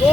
2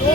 2